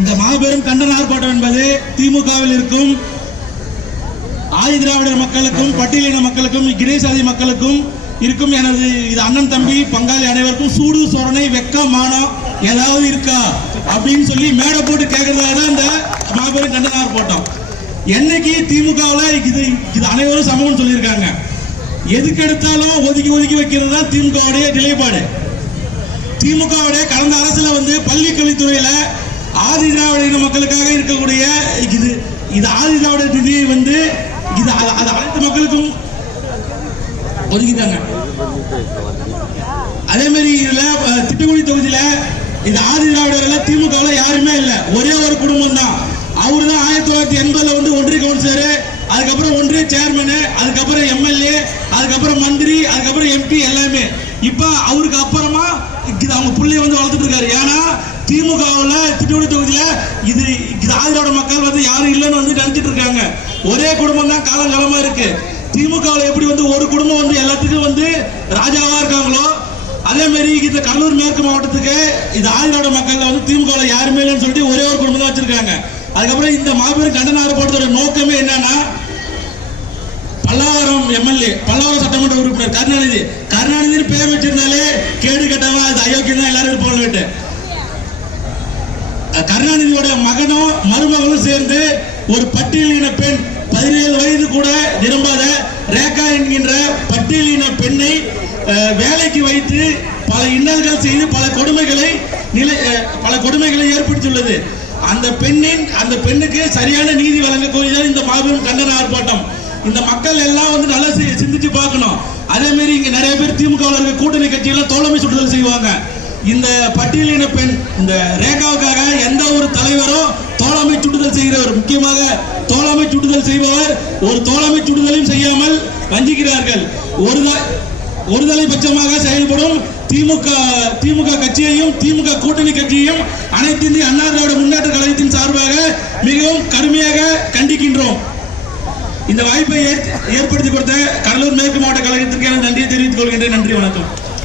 இந்த மாபெரும் கண்டன ஆர்ப்பாட்டம் என்பது திமுகவில் இருக்கும் ஆதி திராவிடர் மக்களுக்கும் பட்டியலின மக்களுக்கும் கிரேசாதி மக்களுக்கும் இருக்கும் எனது இது அண்ணன் தம்பி பங்காளி அனைவருக்கும் சூடு சோரணை வெக்கம் மானம் ஏதாவது இருக்கா அப்படின்னு சொல்லி மேடை போட்டு கேட்கறதுக்காக தான் இந்த மாபெரும் கண்டன ஆர்ப்பாட்டம். என்னைக்கு திமுகவில் இது இது அனைவரும் சமம்னு சொல்லியிருக்காங்க. எதுக்கு எடுத்தாலும் ஒதுக்கி ஒதுக்கி வைக்கிறது தான் திமுகவுடைய நிலைப்பாடு. திமுகவுடைய கடந்த அரசுல வந்து பள்ளி கல்வித்துறையில ஆதி திராவிட இன மக்களுக்காக இருக்கக்கூடிய இது இது ஆதி திராவிட நிதியை வந்து இது அது அனைத்து மக்களுக்கும் ஒதுக்கிட்டாங்க. அதே மாதிரி இதுல திட்டக்குடி திட்டுக்குடி தொகுதியில இந்த ஆதி திராவிடர்கள் திமுக யாருமே இல்ல. ஒரே ஒரு குடும்பம் தான். அவரு தான் ஆயிரத்தி தொள்ளாயிரத்தி எண்பதுல வந்து ஒன்றிய கவுன்சிலர் அதுக்கப்புறம் ஒன்றிய சேர்மனு அதுக்கப்புறம் எம்எல்ஏ அதுக்கப்புறம் மந்திரி அதுக்கப்புறம் எம்பி எல்லாமே. இப்ப அவருக்கு அப்புறமா அவங்க புள்ளைய வந்து வளர்த்துட்டு இருக்காரு. ஏன்னா திமுகவுல திட்டுக்குடி தொகுதியில இது இது மக்கள் வந்து யாரும் இல்லைன்னு வந்து நினைச்சிட்டு இருக்காங்க. ஒரே குடும்பம் தான் காலங்காலமா இருக்கு. திமுகவுல எப்படி வந்து ஒரு குடும்பம் வந்து எல்லாத்துக்கும் வந்து ராஜாவா இருக்காங்களோ அதே மாதிரி இந்த கடலூர் மேற்கு மாவட்டத்துக்கு இது ஆதிராவிட மக்கள் வந்து திமுக யாருமே இல்லைன்னு சொல்லிட்டு ஒரே ஒரு குடும்பம் தான் வச்சிருக்காங்க. அதுக்கப்புறம் இந்த மாபெரும் கண்டன ஆர்ப்பாட்டத்தோட நோக்கமே என்னன்னா பல்லாவரம் எம்எல்ஏ பல்லாவரம் சட்டமன்ற உறுப்பினர். கருணாநிதி கருணாநிதி பேர் வச்சிருந்தாலே கேடு கட்டவா அது அயோக்கியம் தான் எல்லாரும் இருப்பாங்க கருணாநிதியோட மகனும் மருமகளும் சேர்ந்து ஒரு பட்டியலின பெண் பதினேழு வயது கூட விரும்பாத ரேகா என்கின்ற பட்டியலின பெண்ணை வேலைக்கு வைத்து பல இன்னல்கள் செய்து பல கொடுமைகளை நிலை பல கொடுமைகளை ஏற்படுத்தியுள்ளது. அந்த பெண்ணின் அந்த பெண்ணுக்கு சரியான நீதி வழங்கக்கூடியதான் இந்த மாபெரும் கண்டன ஆர்ப்பாட்டம். இந்த மக்கள் எல்லாம் வந்து நல்லா சிந்திச்சு பார்க்கணும். அதே மாதிரி இங்க நிறைய பேர் திமுக கூட்டணி கட்சியெல்லாம் தோழமை சுற்றுதல் செய்வாங்க. இந்த பட்டியலின பெண் இந்த ரேகாவுக்காக எந்த ஒரு தலைவரும் தோழமை சுட்டுதல் செய்கிறவர் முக்கியமாக தோழமை சுட்டுதல் செய்பவர் ஒரு தோழமை சுட்டுதலையும் செய்யாமல் வஞ்சிக்கிறார்கள். ஒரு ஒருதலை பட்சமாக செயல்படும் திமுக திமுக கட்சியையும் திமுக கூட்டணி கட்சியையும் அனைத்து இந்திய அண்ணா திராவிட முன்னேற்ற கழகத்தின் சார்பாக மிகவும் கடுமையாக கண்டிக்கின்றோம். இந்த வாய்ப்பை ஏற்- ஏற்படுத்தி கொடுத்த கடலூர் மேற்கு மாவட்ட கழகத்திற்கு நன்றியை தெரிவித்துக் கொள்கின்றேன். நன்றி வணக்கம்.